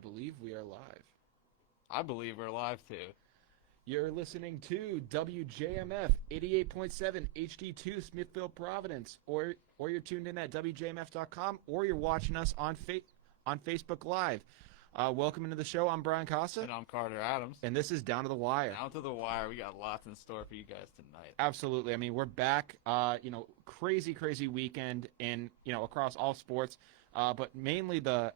believe we are live. I believe we're live too. You're listening to WJMF 88.7 HD2 Smithville, Providence, or you're tuned in at WJMF.com, or you're watching us on Facebook Live. Welcome into the show. I'm Brian Costa. And I'm Carter Adams. And this is Down to the Wire. Down to the Wire. We got lots in store for you guys tonight. Absolutely. I mean, we're back. Crazy weekend in across all sports. But mainly the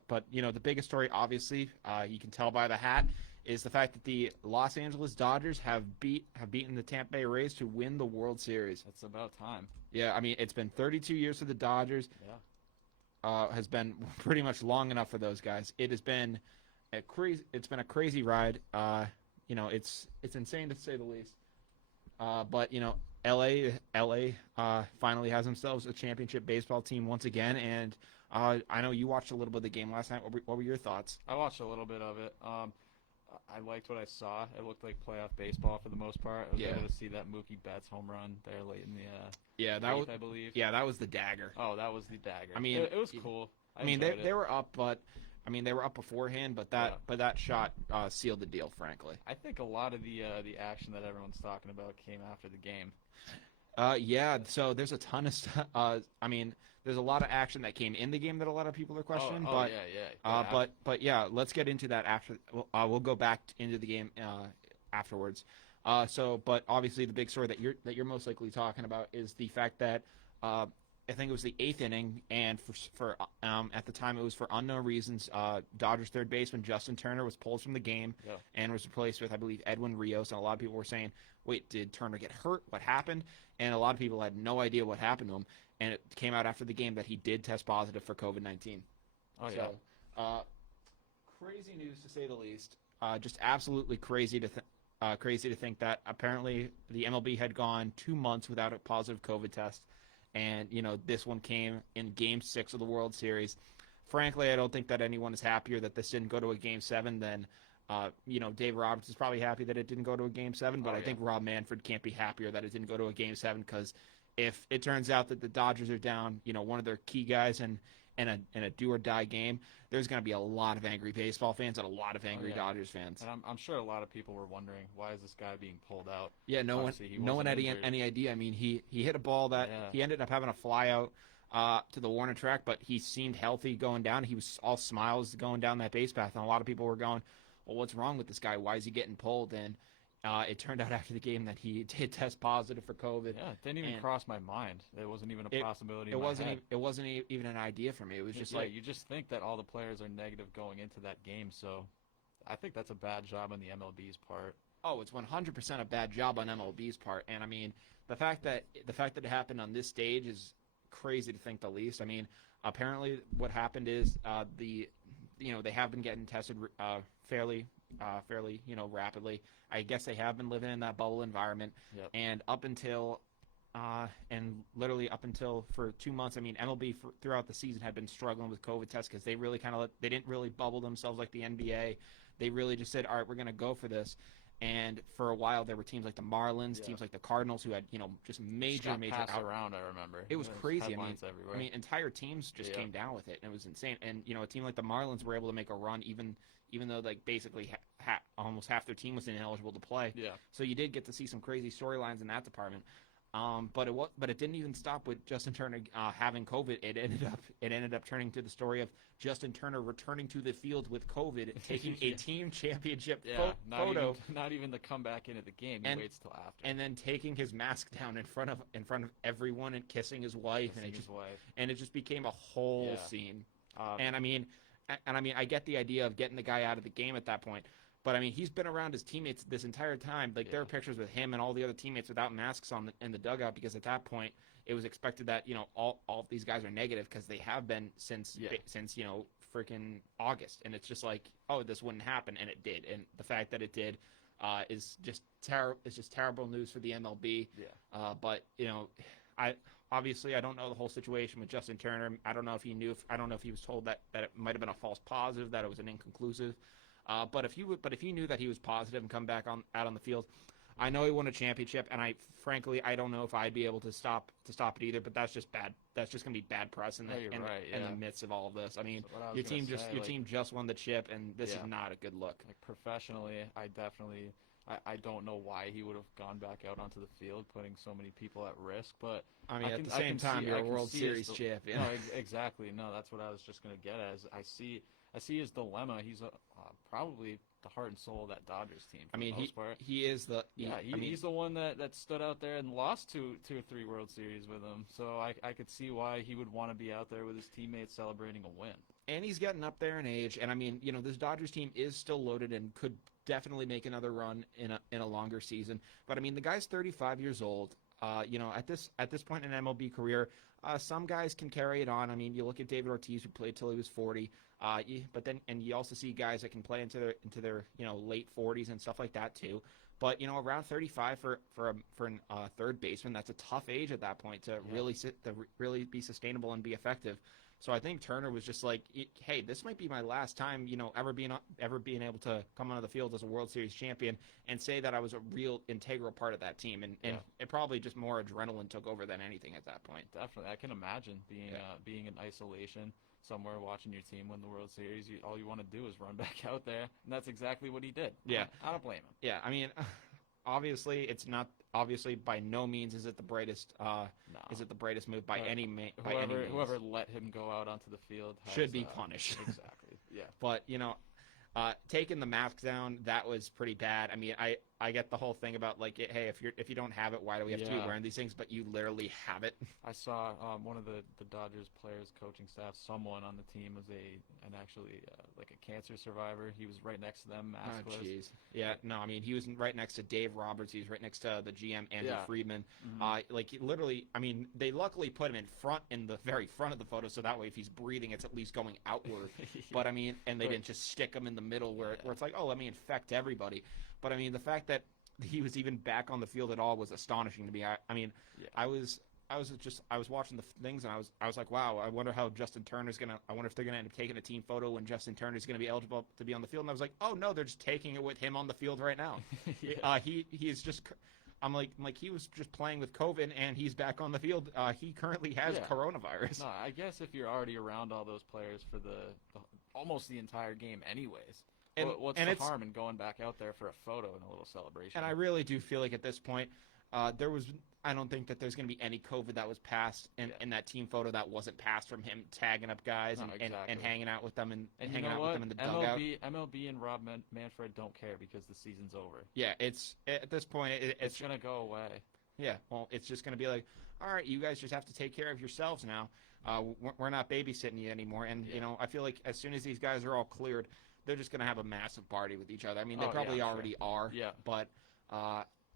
biggest story, obviously, you can tell by the hat, is the fact that the Los Angeles Dodgers have beaten the Tampa Bay Rays to win the World Series. It's about time. Yeah, I mean, it's been 32 years for the Dodgers. Yeah. Has been pretty much long enough for those guys. It has been a crazy ride. It's insane to say the least. But LA finally has themselves a championship baseball team once again, and I know you watched a little bit of the game last night. What were your thoughts? I watched a little bit of it. I liked what I saw. It looked like playoff baseball for the most part. I was able to see that Mookie Betts home run there late in the eighth, I believe. Yeah, that was the dagger. Oh, that was the dagger. I mean, it was cool. They were up, but they were up beforehand. But that shot sealed the deal, frankly. I think a lot of the action that everyone's talking about came after the game. So there's a ton of stuff. There's a lot of action that came in the game that a lot of people are questioning. But let's get into that after. We'll go back into the game afterwards. But obviously the big story that you're most likely talking about is the fact that I think it was the 8th inning, and for at the time it was for unknown reasons. Dodgers third baseman Justin Turner was pulled from the game and was replaced with, I believe, Edwin Rios. And a lot of people were saying, "Wait, did Turner get hurt? What happened?" And a lot of people had no idea what happened to him. And it came out after the game that he did test positive for COVID-19. Crazy news to say the least. Just absolutely crazy to think that apparently the MLB had gone 2 months without a positive COVID test. And, this one came in Game 6 of the World Series. Frankly, I don't think that anyone is happier that this didn't go to a Game 7 than, Dave Roberts is probably happy that it didn't go to a Game 7. But I think Rob Manfred can't be happier that it didn't go to a Game 7, because if it turns out that the Dodgers are down, one of their key guys in a do-or-die game, there's going to be a lot of angry baseball fans and a lot of angry Dodgers fans. And I'm sure a lot of people were wondering, why is this guy being pulled out? Yeah, no one had any idea. I mean, he hit a ball that he ended up having a fly out to the Warner track, but he seemed healthy going down. He was all smiles going down that base path, and a lot of people were going, well, what's wrong with this guy? Why is he getting pulled? And it turned out after the game that he did test positive for COVID. Yeah, it didn't even cross my mind. It wasn't even a possibility. It wasn't even an idea for me. It was just you just think that all the players are negative going into that game. So I think that's a bad job on the MLB's part. Oh, it's 100% a bad job on MLB's part. And I mean, the fact that it happened on this stage is crazy to think the least. I mean, apparently what happened is they have been getting tested fairly rapidly. I guess they have been living in that bubble environment, and literally up until for 2 months. I mean, MLB throughout the season had been struggling with COVID tests because they really they didn't really bubble themselves like the NBA. They really just said, all right, we're going to go for this. And for a while, there were teams like the Marlins, teams like the Cardinals, who had just major passed around. I remember it was crazy. I mean, entire teams just came down with it, and it was insane. And a team like the Marlins were able to make a run, even though like basically almost half their team was ineligible to play. Yeah. So you did get to see some crazy storylines in that department. But it didn't even stop with Justin Turner having COVID. It ended up turning to the story of Justin Turner returning to the field with COVID, taking a team championship photo. Not even the comeback into the game. He waits till after. And then taking his mask down in front of everyone and kissing his wife. And it just became a whole scene. And I mean, I get the idea of getting the guy out of the game at that point. But, I mean, he's been around his teammates this entire time. Like, there are pictures with him and all the other teammates without masks on in the dugout, because at that point it was expected that, all of these guys are negative, because they have been since freaking August. And it's just like, oh, this wouldn't happen, and it did. And the fact that it did is just terrible news for the MLB. Yeah. But, I don't know the whole situation with Justin Turner. I don't know if he knew. I don't know if he was told that it might have been a false positive, that it was an inconclusive. But if you knew that he was positive and come back out on the field, I know he won a championship, and frankly I don't know if I'd be able to stop it either. But that's just bad. That's just gonna be bad press in the midst of all of this. I mean, your team just won the chip, and this is not a good look. Like professionally, I don't know why he would have gone back out onto the field, putting so many people at risk. But I mean, at the same time, you're a World Series champion. No, exactly. No, that's what I was just gonna get at. Is I see his dilemma. He's probably the heart and soul of that Dodgers team. For the most part. He is the he's the one that stood out there and lost two or three World Series with him. So I could see why he would want to be out there with his teammates celebrating a win. And he's getting up there in age, and I mean, this Dodgers team is still loaded and could definitely make another run in a longer season. But I mean, the guy's 35 years old. At this point in an MLB career, some guys can carry it on. I mean, you look at David Ortiz, who played till he was 40. But then you also see guys that can play into their late 40s and stuff like that too. But around 35 for a third baseman, that's a tough age at that point to really be sustainable and be effective. So I think Turner was just like, hey, this might be my last time, ever being able to come onto the field as a World Series champion and say that I was a real integral part of that team. And it probably just more adrenaline took over than anything at that point. Definitely. I can imagine being in isolation somewhere watching your team win the World Series. All you want to do is run back out there. And that's exactly what he did. Yeah. I don't blame him. Yeah. I mean, obviously by no means is it the brightest move by any means. Whoever let him go out onto the field should be punished. Exactly. Yeah. But taking the mask down, that was pretty bad. I mean, I get the whole thing about like, hey, if you don't have it, why do we have to be wearing these things? But you literally have it. I saw one of the Dodgers players, coaching staff, someone on the team was like a cancer survivor. He was right next to them, maskless. Oh, jeez. Yeah, no, I mean, he was right next to Dave Roberts. He was right next to the GM, Andrew Friedman. Mm-hmm. Literally, I mean, they luckily put him in the very front of the photo, so that way if he's breathing, it's at least going outward. But I mean, and they didn't just stick him in the middle where it's like, oh, let me infect everybody. But I mean, the fact that he was even back on the field at all was astonishing to me. I was watching the things and I was like, wow, I wonder how Justin Turner's I wonder if they're gonna end up taking a team photo when Justin Turner's gonna be eligible to be on the field. And I was like, oh no, they're just taking it with him on the field right now. He is just. I'm like he was just playing with COVID and he's back on the field. He currently has coronavirus. No, I guess if you're already around all those players for almost the entire game, anyways. What's the harm in going back out there for a photo and a little celebration? And I really do feel like at this point, I don't think that there's going to be any COVID that was passed in that team photo that wasn't passed from him tagging up guys and hanging out with them and hanging out with them in the dugout. MLB and Rob Manfred don't care because the season's over. Yeah, at this point it's going to go away. Yeah, well, it's just going to be like, all right, you guys just have to take care of yourselves now. We're not babysitting you anymore. And I feel like as soon as these guys are all cleared, they're just going to have a massive party with each other. I mean, they probably already are. Yeah. But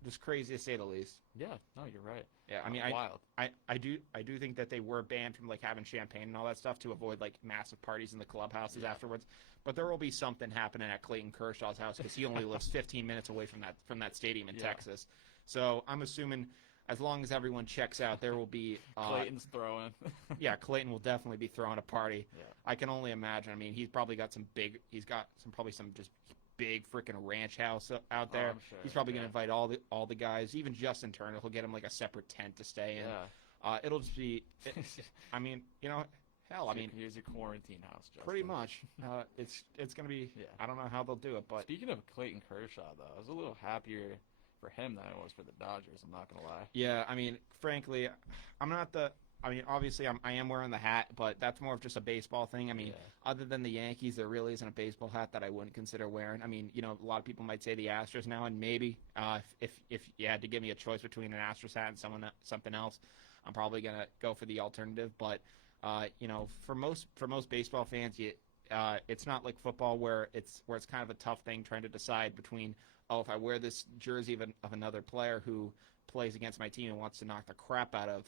just crazy to say the least. Yeah. No, you're right. Yeah. I mean, wild. I do think that they were banned from like having champagne and all that stuff to avoid like massive parties in the clubhouses afterwards. But there will be something happening at Clayton Kershaw's house because he only lives 15 minutes away from that stadium in Texas. So I'm assuming as long as everyone checks out, there will be Clayton's throwing. Yeah, Clayton will definitely be throwing a party. Yeah. I can only imagine. I mean, he's got some just big freaking ranch house out there. I'm sure. He's probably going to invite all the guys, even Justin Turner. He'll get him like a separate tent to stay in. Yeah. It'll just be I mean, hell, I mean, here's your quarantine house, Justin. Pretty much. It's going to be I don't know how they'll do it, but speaking of Clayton Kershaw though, I was a little happier for him than it was for the Dodgers, I'm not going to lie. Yeah, I mean, frankly, obviously I am wearing the hat, but that's more of just a baseball thing. I mean, other than the Yankees, there really isn't a baseball hat that I wouldn't consider wearing. I mean, a lot of people might say the Astros now, and maybe if you had to give me a choice between an Astros hat and something else, I'm probably going to go for the alternative. But, for most baseball fans, it's not like football where it's kind of a tough thing trying to decide between, if I wear this jersey of another player who plays against my team and wants to knock the crap out of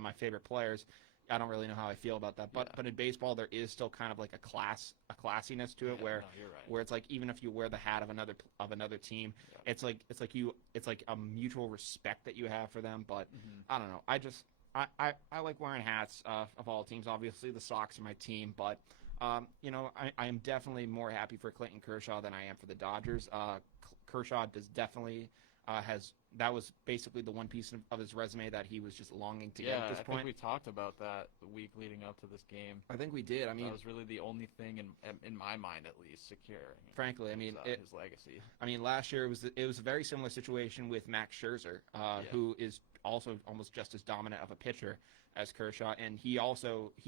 my favorite players, I don't really know how I feel about that. But in baseball, there is still kind of like a classiness to it where it's like even if you wear the hat of another team, it's like a mutual respect that you have for them. But I don't know. I like wearing hats of all teams. Obviously, the Sox are my team, but I am definitely more happy for Clayton Kershaw than I am for the Dodgers. Kershaw does definitely that was basically the one piece of his resume that he was just longing to get at this point. I think we talked about that the week leading up to this game. I think we did. I mean, that was really the only thing in my mind, at least, securing. Frankly, I mean, his legacy. I mean, last year it was a very similar situation with Max Scherzer, who is also almost just as dominant of a pitcher as Kershaw, and he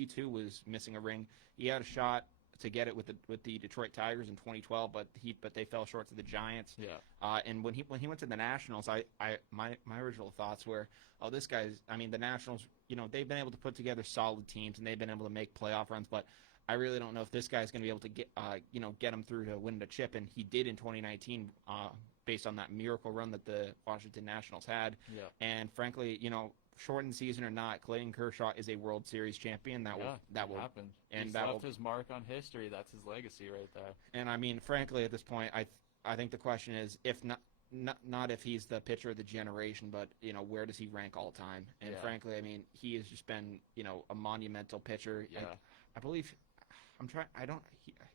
too was missing a ring. He had a shot to get it with the Detroit Tigers in 2012, but they fell short to the Giants. Yeah. And when he went to the Nationals, my original thoughts were, oh, this guy's. I mean, the Nationals, they've been able to put together solid teams and they've been able to make playoff runs, but I really don't know if this guy's going to be able to get him through to win the chip, and he did in 2019, based on that miracle run that the Washington Nationals had. Yeah. And frankly, shortened season or not, Clayton Kershaw is a World Series champion. That will happen. And he's left his mark on history. That's his legacy right there. And I mean, frankly, at this point, I think the question is, if not if he's the pitcher of the generation, but where does he rank all time? And frankly, I mean, he has just been a monumental pitcher. Yeah. I believe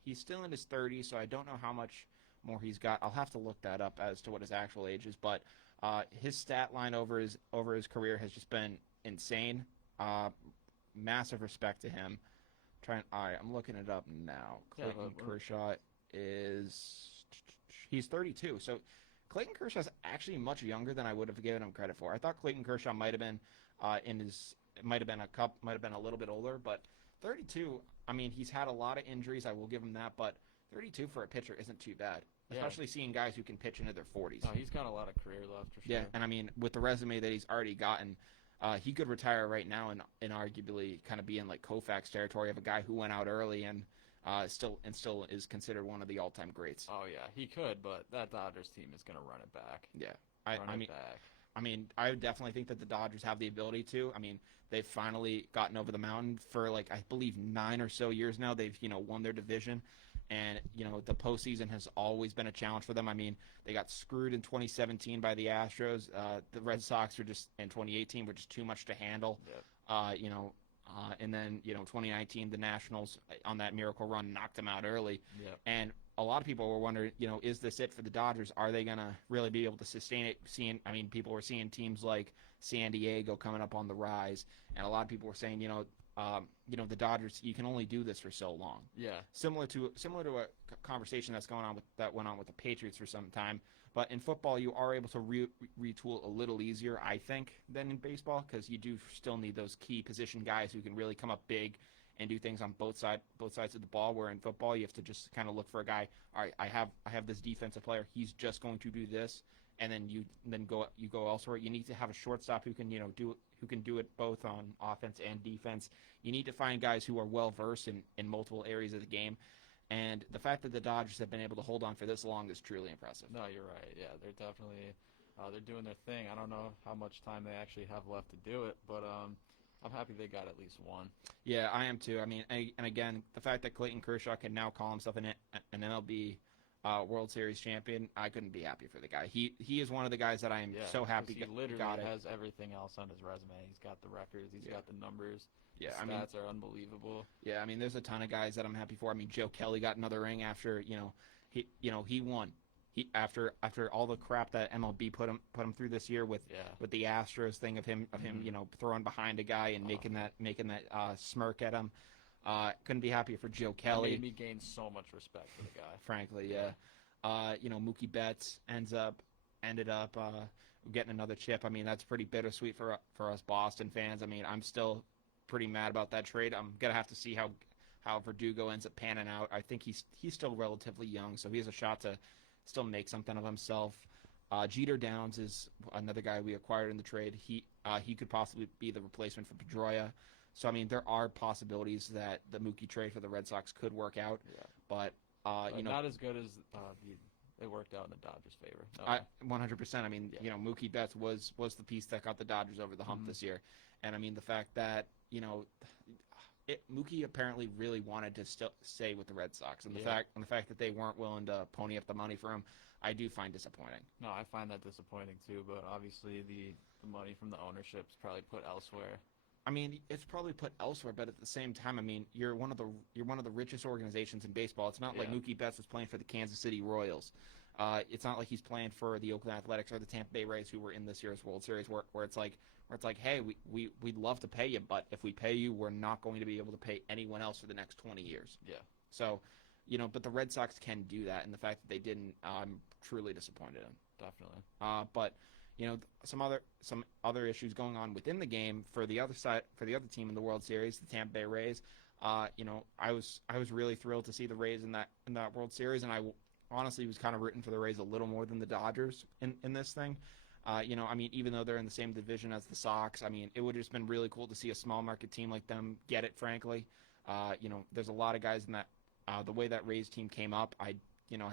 he's still in his 30s, so I don't know how much more he's got. I'll have to look that up as to what his actual age is, but his stat line over his career has just been insane. Massive respect to him. All right, I'm looking it up now. Clayton Kershaw he's 32. So Clayton Kershaw is actually much younger than I would have given him credit for. I thought Clayton Kershaw might have been a little bit older, but 32. I mean, he's had a lot of injuries. I will give him that, but 32 for a pitcher isn't too bad, especially seeing guys who can pitch into their 40s. Oh, he's got a lot of career left for sure. Yeah, and I mean, with the resume that he's already gotten, he could retire right now and arguably kind of be in like Koufax territory of a guy who went out early and still is considered one of the all-time greats. Oh yeah, he could, but that Dodgers team is going to run it back. Yeah, I mean, I definitely think that the Dodgers have the ability to. I mean, they've finally gotten over the mountain for I believe 9 or so years now. They've won their division, and the postseason has always been a challenge for them. I mean, they got screwed in 2017 by the Astros. The Red Sox were just in 2018 were just too much to handle. Yep. And then 2019 the Nationals on that miracle run knocked them out early. Yep. And a lot of people were wondering, is this it for the Dodgers? Are they gonna really be able to sustain it? People were seeing teams like San Diego coming up on the rise, and a lot of people were saying, the Dodgers, you can only do this for so long. Yeah. Similar to a conversation that went on with the Patriots for some time. But in football, you are able to retool a little easier, I think, than in baseball, because you do still need those key position guys who can really come up big and do things on both sides of the ball. Where in football, you have to just kind of look for a guy. All right, I have this defensive player. He's just going to do this, and then you go elsewhere. You need to have a shortstop who can do it both on offense and defense. You need to find guys who are well versed in multiple areas of the game. And the fact that the Dodgers have been able to hold on for this long is truly impressive. No, you're right. Yeah, they're definitely they're doing their thing. I don't know how much time they actually have left to do it, but I'm happy they got at least one. Yeah, I am too. I mean, and again, the fact that Clayton Kershaw can now call himself an MLB World Series champion, I couldn't be happy for the guy. He is one of the guys that I am so happy he literally has everything else on his resume. He's got the records. He's got the numbers. Yeah, the stats are unbelievable. Yeah, I mean, there's a ton of guys that I'm happy for. I mean, Joe Kelly got another ring after he won. He after all the crap that MLB put him through this year with the Astros thing of him throwing behind a guy and making that smirk at him. Couldn't be happier for Joe Kelly. That made me gain so much respect for the guy. Frankly, yeah. Mookie Betts ended up getting another chip. I mean, that's pretty bittersweet for us Boston fans. I mean, I'm still pretty mad about that trade. I'm gonna have to see how Verdugo ends up panning out. I think he's still relatively young, so he has a shot to still make something of himself. Jeter Downs is another guy we acquired in the trade. He could possibly be the replacement for Pedroia. So I mean, there are possibilities that the Mookie trade for the Red Sox could work out, but not as good as it worked out in the Dodgers' favor. 100%. I mean, Mookie Betts was the piece that got the Dodgers over the hump this year, and I mean the fact that Mookie apparently really wanted to still stay with the Red Sox, and the fact that they weren't willing to pony up the money for him, I do find disappointing. No, I find that disappointing too. But obviously, the money from the ownership's probably put elsewhere. I mean, it's probably put elsewhere, but at the same time, I mean, you're one of the richest organizations in baseball. It's not like Mookie Betts was playing for the Kansas City Royals. It's not like he's playing for the Oakland Athletics or the Tampa Bay Rays, who were in this year's World Series, where it's like, hey, we'd love to pay you, but if we pay you, we're not going to be able to pay anyone else for the next 20 years. Yeah. So, but the Red Sox can do that, and the fact that they didn't, I'm truly disappointed in. Definitely. But some other issues going on within the game for the other team in the World Series, the Tampa Bay Rays. I was really thrilled to see the Rays in that World Series, and I honestly was kind of rooting for the Rays a little more than the Dodgers in this thing. I mean, even though they're in the same division as the Sox, I mean, it would have just been really cool to see a small market team like them get it, frankly. There's a lot of guys in that, the way that Rays team came up, I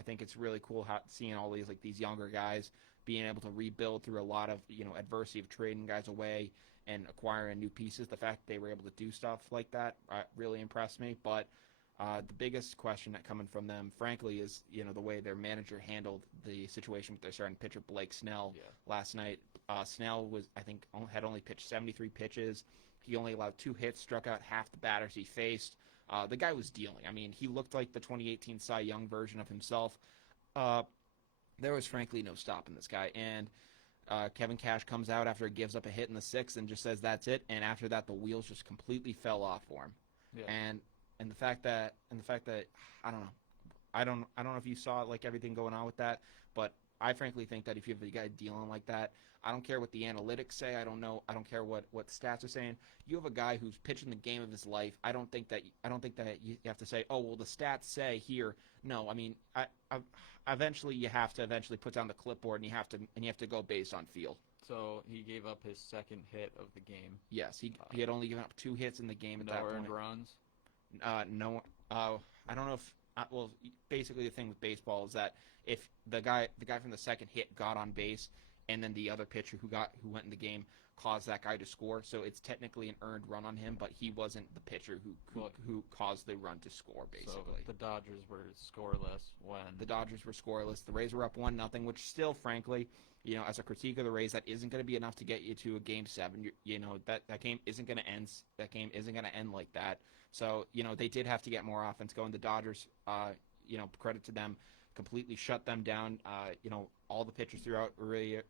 think it's really cool seeing all these younger guys being able to rebuild through a lot of, adversity of trading guys away and acquiring new pieces. The fact that they were able to do stuff like that really impressed me. But the biggest question that coming from them, frankly, is, the way their manager handled the situation with their starting pitcher, Blake Snell, last night. Snell had only pitched 73 pitches. He only allowed 2 hits, struck out half the batters he faced. The guy was dealing. I mean, he looked like the 2018 Cy Young version of himself. There was, frankly, no stopping this guy. And Kevin Cash comes out after he gives up a hit in the 6th and just says that's it. And after that, the wheels just completely fell off for him. Yeah. And the fact that I don't know. I don't know if you saw everything going on with that, but I frankly think that if you have a guy dealing like that, I don't care what the analytics say. I don't care what stats are saying. You have a guy who's pitching the game of his life. I don't think that you have to say, oh well, the stats say here. No, I mean, eventually you have to put down the clipboard and you have to go based on field. So he gave up his second hit of the game. Yes, he had only given up 2 hits in the game at that point. No earned runs. No. I don't know if. Well, basically the thing with baseball is that if the guy from the second hit got on base, and then the other pitcher who went in the game caused that guy to score, so it's technically an earned run on him, but he wasn't the pitcher who caused the run to score, basically. So the Dodgers were scoreless when the Dodgers were scoreless. The Rays were up 1-0, which still, frankly, as a critique of the Rays, that isn't going to be enough to get you to a Game 7. That game isn't going to end. That game isn't going to end like that. So they did have to get more offense going. The Dodgers, credit to them, completely shut them down. All the pitchers throughout, Julio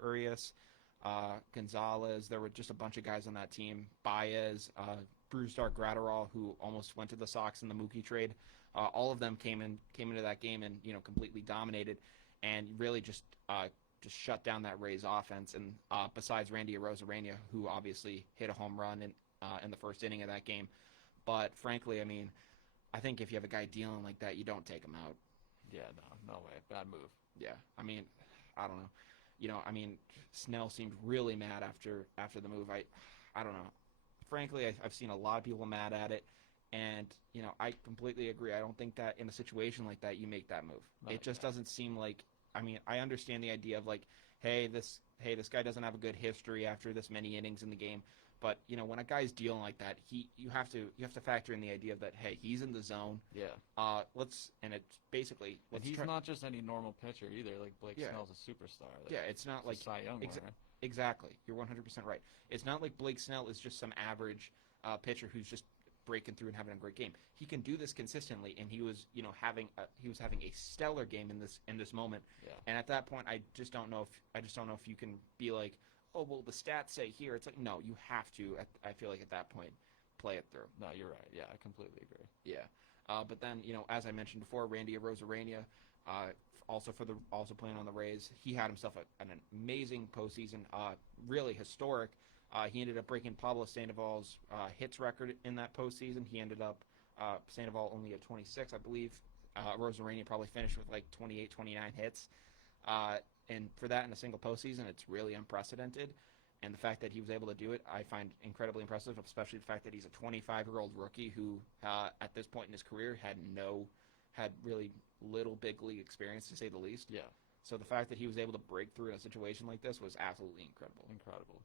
Urias, Gonzalez. There were just a bunch of guys on that team. Baez, Brusdar Graterol, who almost went to the Sox in the Mookie trade. All of them came into that game and completely dominated, and really just shut down that Rays offense. And besides Randy Arozarena, who obviously hit a home run in the first inning of that game. But frankly, I mean, I think if you have a guy dealing like that, you don't take him out. Yeah, no way. Bad move. Yeah, I mean, I don't know. I mean, Snell seemed really mad after the move. I don't know. Frankly, I've seen a lot of people mad at it, and I completely agree. I don't think that in a situation like that you make that move. It just doesn't seem like. I mean, I understand the idea of hey, this guy doesn't have a good history after this many innings in the game. But when a guy's dealing like that, you have to factor in the idea that, hey, he's in the zone. Yeah. He's not just any normal pitcher either. Like Blake Snell's a superstar. It's not like Cy Young. Exactly. You're 100% right. It's not like Blake Snell is just some average pitcher who's just breaking through and having a great game. He can do this consistently, and he was having a stellar game in this moment. Yeah. And at that point, I just don't know if you can be like, oh, well, the stats say here. It's like, no, you have to, I feel like at that point, play it through. No, you're right. Yeah, I completely agree. Yeah. But then, as I mentioned before, Randy Arozarena, also playing on the Rays, he had himself an amazing postseason, really historic. He ended up breaking Pablo Sandoval's hits record in that postseason. He ended up, Sandoval only at 26, I believe. Arozarena probably finished with 28, 29 hits. And for that in a single postseason, it's really unprecedented. And the fact that he was able to do it, I find incredibly impressive, especially the fact that he's a 25-year-old rookie who, at this point in his career, had really little big league experience, to say the least. Yeah. So the fact that he was able to break through in a situation like this was absolutely incredible. Incredible.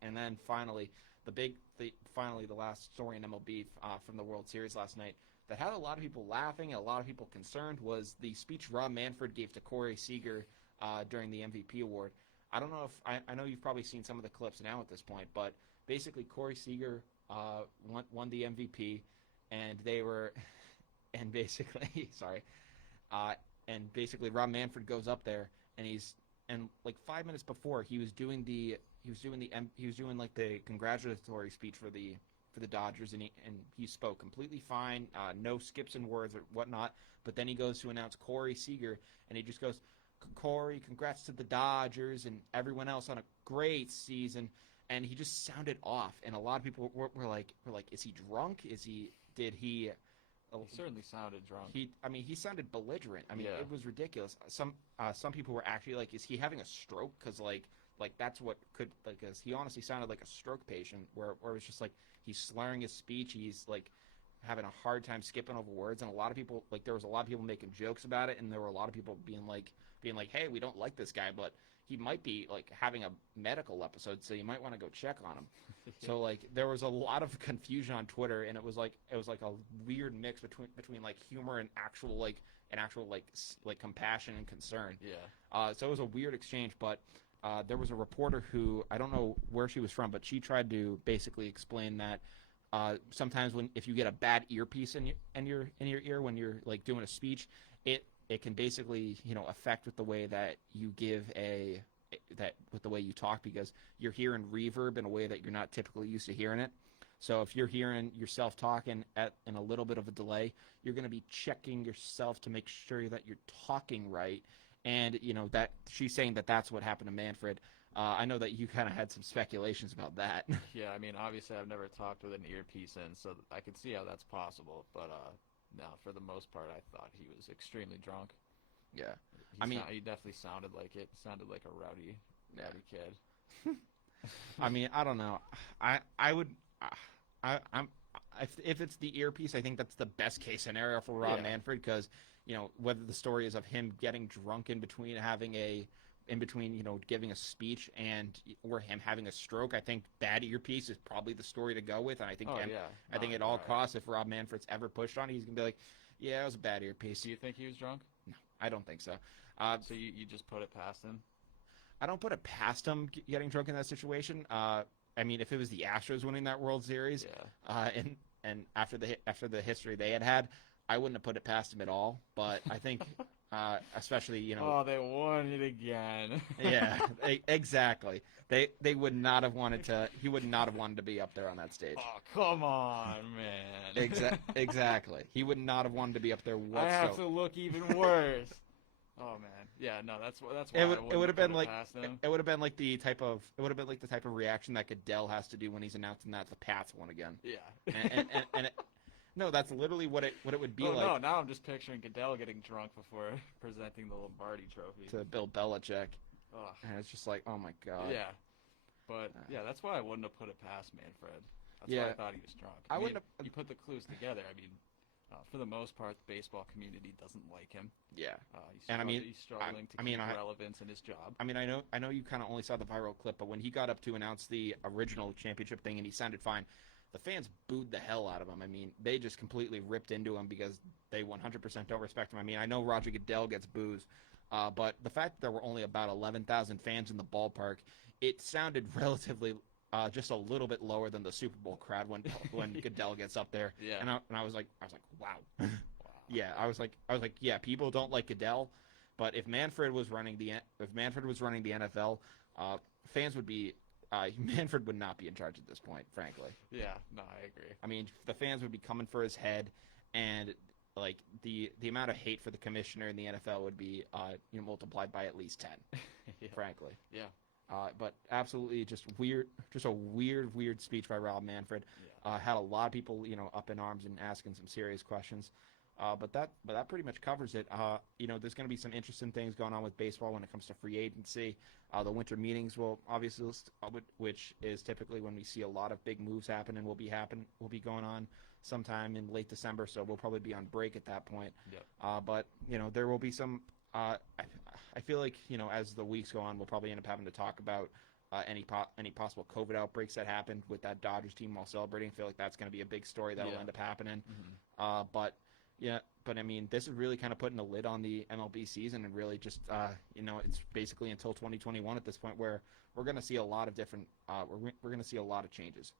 And then finally, the last story in MLB from the World Series last night that had a lot of people laughing and a lot of people concerned was the speech Rob Manfred gave to Corey Seager during the MVP award. I don't know if I know you've probably seen some of the clips now at this point, but basically Corey Seager won the MVP, and they were, and basically, sorry, and basically Rob Manfred goes up there, and like 5 minutes before he was doing like the congratulatory speech for the Dodgers, and he spoke completely fine, no skips and words or whatnot. But then he goes to announce Corey Seager, and he just goes, "Corey, congrats to the Dodgers and everyone else on a great season." And he just sounded off, and a lot of people were like, "Is he drunk? Did he?" He certainly sounded drunk. He sounded belligerent. It was ridiculous. Some people were actually like, "Is he having a stroke?" Because that's what could, like, because he honestly sounded like a stroke patient, where it's just like he's slurring his speech, he's like having a hard time skipping over words, and a lot of people, like, there was a lot of people making jokes about it, and there were a lot of people being like, "Hey, we don't like this guy, but he might be like having a medical episode, so you might want to go check on him." So like there was a lot of confusion on Twitter, and it was like a weird mix between like humor and actual compassion and concern. Yeah. So it was a weird exchange, but there was a reporter who, I don't know where she was from, but she tried to basically explain that sometimes if you get a bad earpiece in your ear when you're like doing a speech, it can basically, affect with the way that you with the way you talk, because you're hearing reverb in a way that you're not typically used to hearing it. So if you're hearing yourself talking in a little bit of a delay, you're going to be checking yourself to make sure that you're talking right. And, that she's saying that that's what happened to Manfred. I know that you kind of had some speculations about that. Yeah, obviously I've never talked with an earpiece in, so I can see how that's possible. But no, for the most part, I thought he was extremely drunk. Yeah. He definitely sounded like it. Sounded like a rowdy kid. I don't know. If it's the earpiece, I think that's the best case scenario for Rob Manfred, because whether the story is of him getting drunk in between giving a speech or him having a stroke, I think bad earpiece is probably the story to go with. And I think at all costs, if Rob Manfred's ever pushed on it, he's gonna be like, "Yeah, it was a bad earpiece." Do you think he was drunk? No, I don't think so. So you just put it past him? I don't put it past him getting drunk in that situation. If it was the Astros winning that World Series, and after the history they had, I wouldn't have put it past him at all. But I think, especially oh, they won it again. Yeah, exactly. They would not have wanted to. He would not have wanted to be up there on that stage. Oh, come on, man. Exactly. He would not have wanted to be up there whatsoever. I have to look even worse. Oh man, yeah, no, that's why it would have been like the type of reaction that Goodell has to do when he's announcing that the Pats won again. Yeah. No, that's literally what it would be like. No, now I'm just picturing Goodell getting drunk before presenting the Lombardi Trophy to Bill Belichick. Ugh. And it's just like, oh my god. Yeah. But that's why I wouldn't have put it past Manfred. That's why I thought he was drunk. You put the clues together. For the most part, the baseball community doesn't like him. Yeah, he's struggling to keep relevance in his job. I know you kind of only saw the viral clip, but when he got up to announce the original championship thing and he sounded fine, the fans booed the hell out of him. They just completely ripped into him because they 100% don't respect him. I know Roger Goodell gets boos, but the fact that there were only about 11,000 fans in the ballpark, it sounded relatively just a little bit lower than the Super Bowl crowd when Goodell gets up there. Yeah. And I was like, wow. Yeah, I was like, yeah, people don't like Goodell, but if Manfred was running the NFL, fans would be. Manfred would not be in charge at this point, frankly. Yeah, no, I agree. The fans would be coming for his head, and like the amount of hate for the commissioner in the NFL would be multiplied by at least 10, yeah. Frankly. Yeah. But absolutely just a weird speech by Rob Manfred. Yeah. Had a lot of people, up in arms and asking some serious questions. But that pretty much covers it. There's going to be some interesting things going on with baseball when it comes to free agency. The winter meetings will obviously, which is typically when we see a lot of big moves happen, and will be going on sometime in late December. So we'll probably be on break at that point. Yep. But there will be some. I feel like as the weeks go on, we'll probably end up having to talk about any possible COVID outbreaks that happened with that Dodgers team while celebrating. I feel like that's going to be a big story that will end up happening. Mm-hmm. But Yeah, but I mean, this is really kind of putting a lid on the MLB season, and really just it's basically until 2021 at this point where we're going to see a lot of different we're going to see a lot of changes.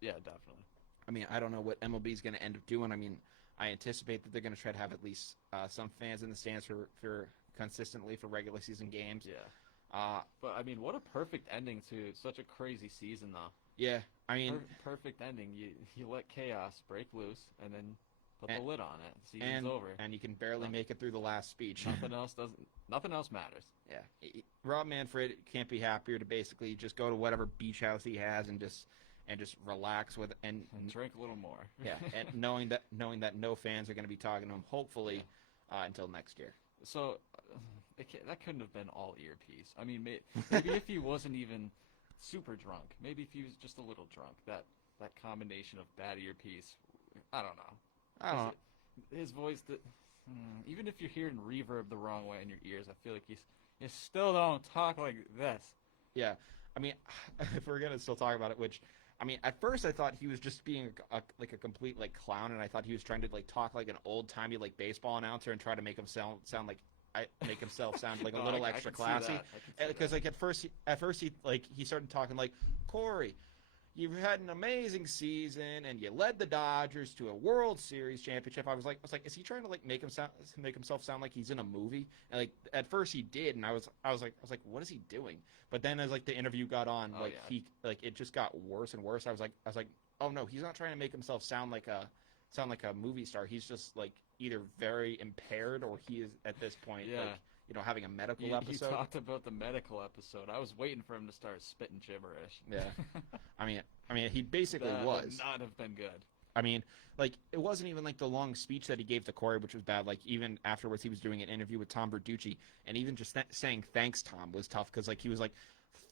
Yeah, definitely. I mean, I don't know what MLB is going to end up doing. I mean, I anticipate that they're going to try to have at least some fans in the stands for consistently for regular season games. Yeah. But I mean, what a perfect ending to such a crazy season, though. Yeah, I mean, perfect ending. You let chaos break loose, and then put the lid on it. Season's over, and you can barely make it through the last speech. Nothing else matters. Yeah, Rob Manfred can't be happier to basically just go to whatever beach house he has and just relax with and drink a little more. Yeah, and knowing that no fans are going to be talking to him, hopefully, until next year. So that couldn't have been all earpiece. I mean, maybe if he wasn't even super drunk, maybe if he was just a little drunk, that combination of bad earpiece, I don't know. His voice, even if you're hearing reverb the wrong way in your ears, I feel like you still don't talk like this. Yeah, I mean, if we're gonna still talk about it, which. I mean, at first I thought he was just being a complete clown, and I thought he was trying to talk like an old timey baseball announcer and try to make him sound like make himself sound like a little extra classy. Because at first he started talking like, Corey, you've had an amazing season and you led the Dodgers to a World Series championship. I was like, is he trying to make himself sound like he's in a movie? And at first he did, and I was like, what is he doing? But then as the interview got on, it just got worse and worse. I was like, oh no, he's not trying to make himself sound like a movie star. He's just either very impaired or he is at this point having a medical episode. He talked about the medical episode. I was waiting for him to start spitting gibberish. Yeah, I mean, he basically that was. Would not have been good. I mean, it wasn't even the long speech that he gave to Corey, which was bad. Even afterwards, he was doing an interview with Tom Bertucci, and even just saying thanks, Tom, was tough because he was like,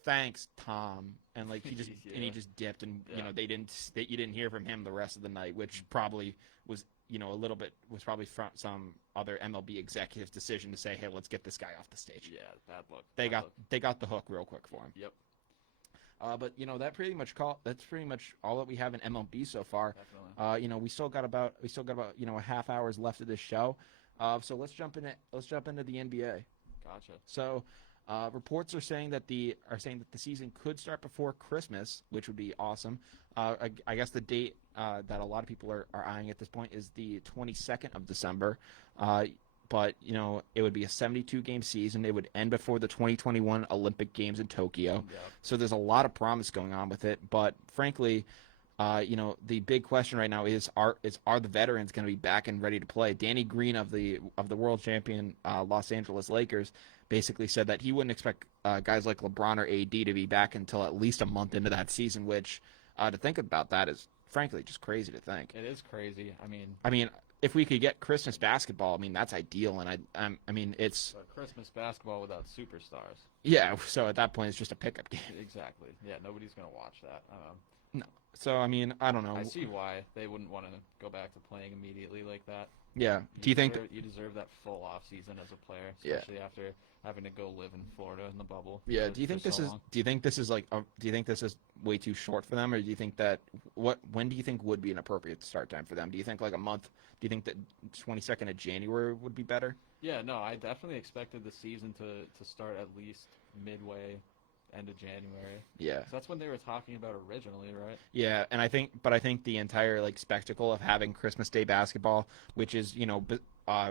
thanks, Tom, and he just and he just dipped, and you didn't hear from him the rest of the night, which probably was probably from some other MLB executive's decision to say, hey, let's get this guy off the stage. Yeah, bad look. They got the hook real quick for him. Yep. But that's pretty much all that we have in MLB so far. Definitely. We still got about a half hours left of this show. So let's jump into the NBA. Gotcha. So reports are saying that the season could start before Christmas, which would be awesome. I guess the date that a lot of people are eyeing at this point is the 22nd of December. But, it would be a 72-game season. It would end before the 2021 Olympic Games in Tokyo. Yeah. So there's a lot of promise going on with it. But, frankly, the big question right now is are the veterans going to be back and ready to play? Danny Green of the world champion Los Angeles Lakers basically said that he wouldn't expect guys like LeBron or AD to be back until at least a month into that season, which to think about that is, frankly, just crazy to think. It is crazy. I mean, if we could get Christmas basketball, that's ideal. And it's Christmas basketball without superstars. Yeah, so at that point, it's just a pickup game. Exactly. Yeah, nobody's gonna watch that. No. So I don't know. I see why they wouldn't want to go back to playing immediately like that. Yeah. Do you think you deserve that full off season as a player, especially after having to go live in Florida in the bubble? Yeah. Do you think this is way too short for them, or do you think that when do you think would be an appropriate start time for them? Do you think a month? Do you think that 22nd of January would be better? Yeah. No, I definitely expected the season to start at least midway. End of January. Yeah. So that's when they were talking about originally, right? Yeah, and I think the entire spectacle of having Christmas Day basketball, which is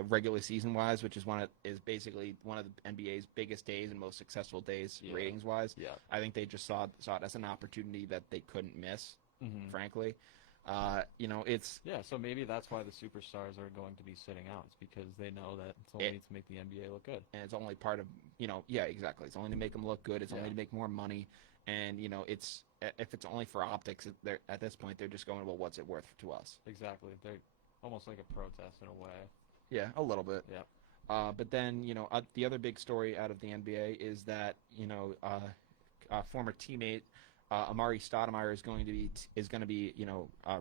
regular season wise, which is basically one of the NBA's biggest days and most successful days ratings wise. Yeah. I think they just saw it as an opportunity that they couldn't miss. Mm-hmm. Frankly, it's so maybe that's why the superstars are going to be sitting out. It's because they know that it's only to make the NBA look good, and it's only part of exactly. It's only to make them look good. It's only to make more money, and if it's only for optics, at this point they're just going, well, what's it worth to us? Exactly. They're almost like a protest in a way. Yeah, a little bit. Yeah. But then the other big story out of the NBA is that former teammate. Amari Stoudemire is going to be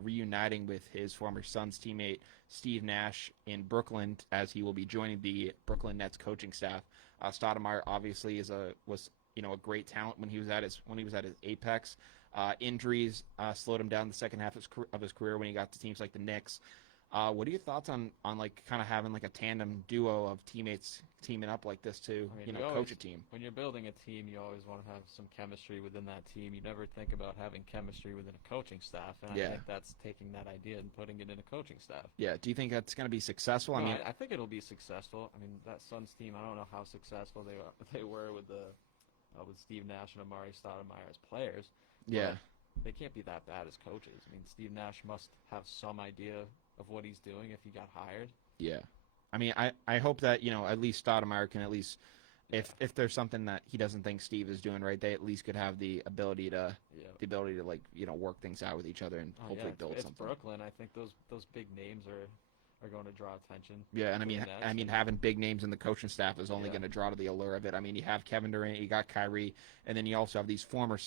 reuniting with his former Suns teammate Steve Nash in Brooklyn, as he will be joining the Brooklyn Nets coaching staff. Stoudemire obviously was a great talent when he was at his apex. Injuries slowed him down the second half of his career when he got to teams like the Knicks. What are your thoughts on like kind of having like a tandem duo of teammates teaming up like this to coach a team? When you're building a team, you always want to have some chemistry within that team. You never think about having chemistry within a coaching staff, and I think that's taking that idea and putting it in a coaching staff. Yeah. Do you think that's going to be successful? No, I think it'll be successful. I mean, that Suns team, I don't know how successful they were with Steve Nash and Amari Stoudemire as players. Yeah. They can't be that bad as coaches. I mean, Steve Nash must have some idea of what he's doing if he got hired. Yeah. I mean, I hope that, at least Stoudemire can at least, if there's something that he doesn't think Steve is doing right, they at least could have the ability to like, work things out with each other and hopefully build something. It's Brooklyn. I think those big names are going to draw attention. Yeah, and I mean, having big names in the coaching staff is only going to draw to the allure of it. I mean, you have Kevin Durant, you got Kyrie, and then you also have these former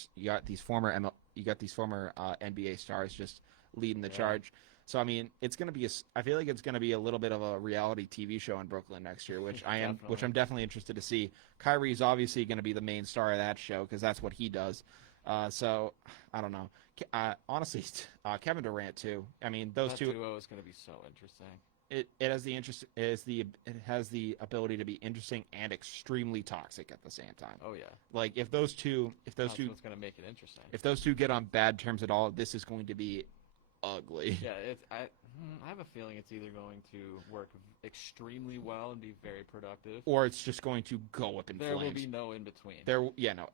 NBA stars just leading the charge. So I mean, it's going to be I feel like it's going to be a little bit of a reality TV show in Brooklyn next year, which I'm definitely interested to see. Kyrie's obviously going to be the main star of that show because that's what he does. So I don't know. Honestly, Kevin Durant too. I mean, those two. That duo is going to be so interesting. It has the ability to be interesting and extremely toxic at the same time. Oh yeah. Like if those two, that's what's going to make it interesting. If those two get on bad terms at all, this is going to be ugly. Yeah, I have a feeling it's either going to work extremely well and be very productive, or it's just going to go up in flames. There will be no in between.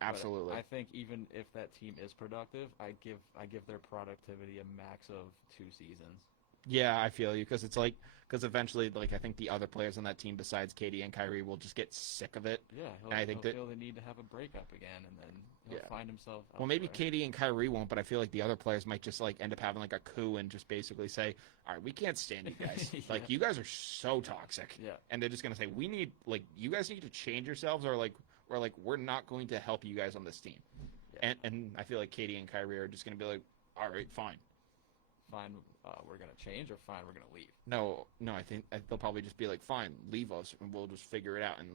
Absolutely. But I think even if that team is productive, I give their productivity a max of 2 seasons. Yeah, I feel you because eventually, like, I think the other players on that team besides Katie and Kyrie will just get sick of it. Yeah, he'll feel the need to have a breakup again, and then he'll find himself elsewhere. Well, maybe Katie and Kyrie won't, but I feel like the other players might just like end up having like a coup and just basically say, "All right, we can't stand you guys. Like, you guys are so toxic." Yeah, and they're just gonna say, you guys need to change yourselves, or we're not going to help you guys on this team." Yeah. And I feel like Katie and Kyrie are just gonna be like, "All right, fine." We're going to change, or fine, we're going to leave? No, I think they'll probably just be like, fine, leave us, and we'll just figure it out. And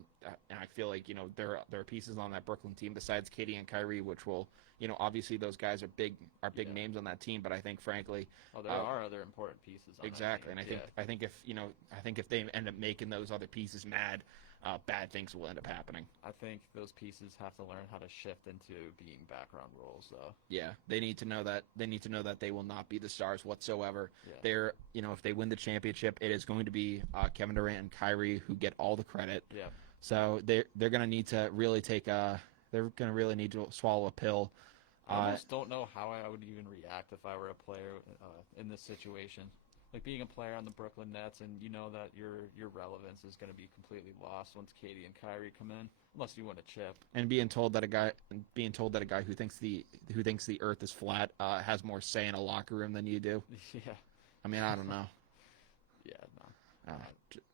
I feel like, there are pieces on that Brooklyn team besides Katie and Kyrie, which will, obviously those guys are big names on that team. But I think, frankly, there are other important pieces on exactly. That team. And I think if they end up making those other pieces mad, bad things will end up happening. I think those pieces have to learn how to shift into being background roles, though. Yeah, they need to know that they will not be the stars whatsoever. Yeah. They're, if they win the championship, it is going to be Kevin Durant and Kyrie who get all the credit. Yeah. So they're going to need to really need to swallow a pill. I almost don't know how I would even react if I were a player in this situation. Like being a player on the Brooklyn Nets, and you know that your relevance is going to be completely lost once Katie and Kyrie come in, unless you win a chip. And being told that a guy who thinks the Earth is flat has more say in a locker room than you do. Yeah. I mean, I don't know. Yeah, no.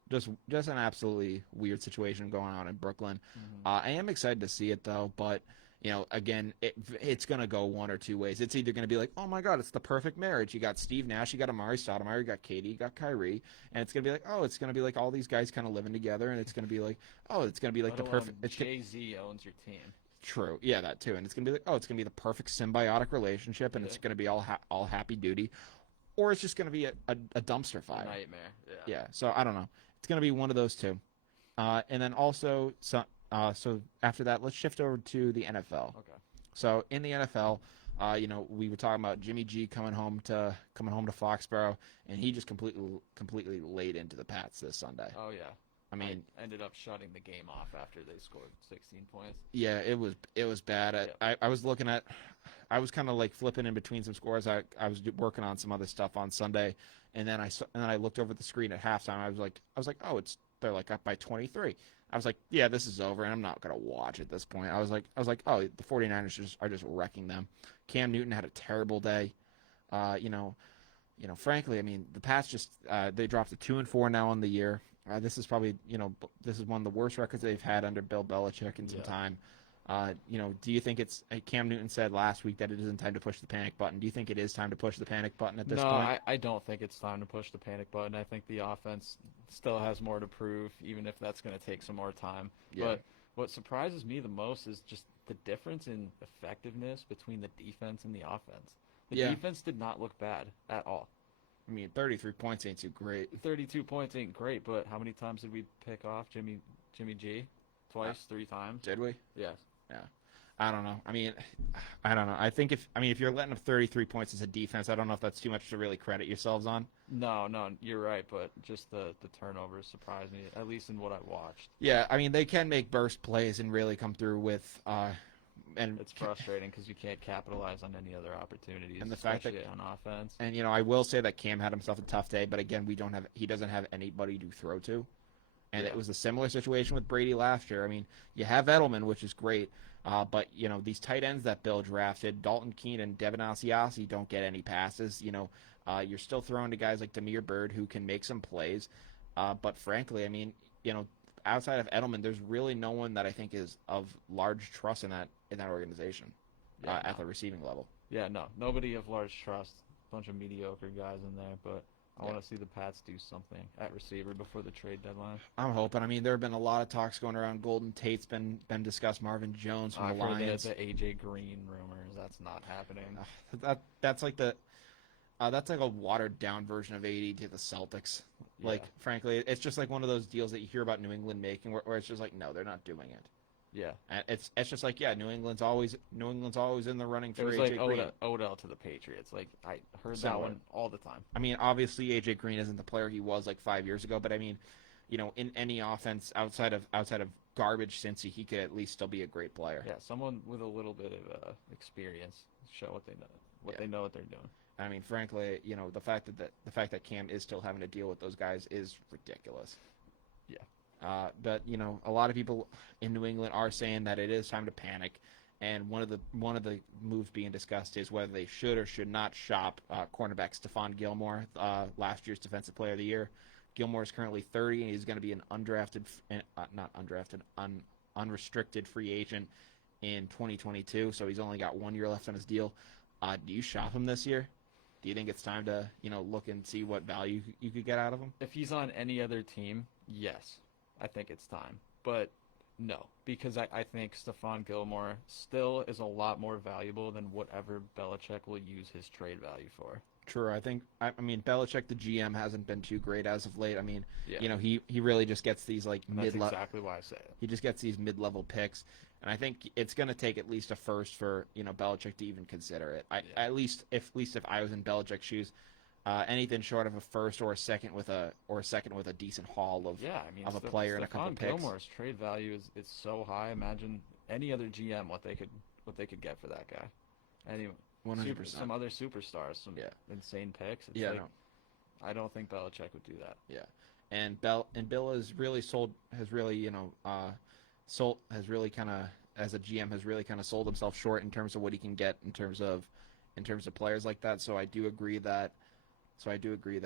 Just an absolutely weird situation going on in Brooklyn. Mm-hmm. I am excited to see it though, but. Again, it's going to go one or two ways. It's either going to be like, oh, my God, it's the perfect marriage. You got Steve Nash, you got Amari Stoudemire, you got Katie, you got Kyrie. And it's going to be like, oh, it's going to be like all these guys kind of living together. And it's going to be like, oh, it's going to be like the perfect. Jay-Z owns your team. True. Yeah, that too. And it's going to be like, oh, it's going to be the perfect symbiotic relationship. And it's going to be all happy duty. Or it's just going to be a dumpster fire. A nightmare. Yeah. So I don't know. It's going to be one of those two. And then also, so after that, let's shift over to the NFL. Okay. So in the NFL, we were talking about Jimmy G coming home to Foxborough, and he just completely laid into the Pats this Sunday. Oh yeah. I mean, I ended up shutting the game off after they scored 16 points. Yeah, it was bad. I was looking at, I was kind of like flipping in between some scores. I was working on some other stuff on Sunday, and then I looked over at the screen at halftime. I was like, oh, they're like up by 23. I was like, yeah, this is over, and I'm not going to watch at this point. I was like, oh, the 49ers are just wrecking them. Cam Newton had a terrible day. Frankly, I mean, the Pats just they dropped to 2-4 now on the year. This is probably, this is one of the worst records they've had under Bill Belichick in some time. Do you think Cam Newton said last week that it isn't time to push the panic button. Do you think it is time to push the panic button at this point? No, I don't think it's time to push the panic button. I think the offense still has more to prove, even if that's going to take some more time. Yeah. But what surprises me the most is just the difference in effectiveness between the defense and the offense. The defense did not look bad at all. I mean, 33 points ain't too great. 32 points ain't great, but how many times did we pick off Jimmy G? Twice, 3 times? Did we? Yes. Yeah. I don't know. I mean, I don't know. I think if you're letting up 33 points as a defense, I don't know if that's too much to really credit yourselves on. No, you're right, but just the turnovers surprised me, at least in what I watched. Yeah, I mean, they can make burst plays and really come through with and it's frustrating because you can't capitalize on any other opportunities, and the fact that on offense. And I will say that Cam had himself a tough day, but again, he doesn't have anybody to throw to. And it was a similar situation with Brady last year. I mean, you have Edelman, which is great, but these tight ends that Bill drafted, Dalton Keene and Devin Asiasi, don't get any passes. You're still throwing to guys like Damiere Byrd who can make some plays, but frankly, I mean, outside of Edelman, there's really no one that I think is of large trust in that organization at the receiving level. Yeah, nobody of large trust. A bunch of mediocre guys in there, but I want to see the Pats do something at receiver before the trade deadline. I'm hoping. I mean, there have been a lot of talks going around. Golden Tate's been discussed. Marvin Jones from the Lions. The AJ Green rumors. That's not happening. That's like a watered down version of AD to the Celtics. Like, frankly, it's just like one of those deals that you hear about New England making, where it's just like, no, they're not doing it. Yeah, and it's just like, New England's always in the running for AJ Green. It was like Odell to the Patriots. Like, I heard that one all the time. I mean, obviously AJ Green isn't the player he was like 5 years ago, but I mean, in any offense outside of garbage Cincy, he could at least still be a great player. Yeah, someone with a little bit of experience, show what they know, they know what they're doing. I mean, frankly, the fact that Cam is still having to deal with those guys is ridiculous. Yeah. But a lot of people in New England are saying that it is time to panic, and one of the moves being discussed is whether they should or should not shop cornerback Stephon Gilmore, last year's Defensive Player of the Year. Gilmore is currently 30, and he's going to be an unrestricted free agent in 2022. So he's only got 1 year left on his deal. Do you shop him this year? Do you think it's time to look and see what value you could get out of him? If he's on any other team, yes. I think it's time. But no, because I think Stephon Gilmore still is a lot more valuable than whatever Belichick will use his trade value for. True. I mean, Belichick, the GM, hasn't been too great as of late. I mean, he really just gets these like mid-level. That's exactly why I say it. He just gets these mid-level picks, and I think it's going to take at least a first for Belichick to even consider it. At least if I was in Belichick's shoes. Anything short of a first or a second with a decent haul of a player and a couple picks. Gilmore's trade value is so high. Imagine any other GM what they could get for that guy. Anyway, 100%. Some other superstars, some insane picks. It's I don't think Belichick would do that. Yeah, and Bill has really kind of as a GM has really kind of sold himself short in terms of what he can get in terms of players like that. So I do agree that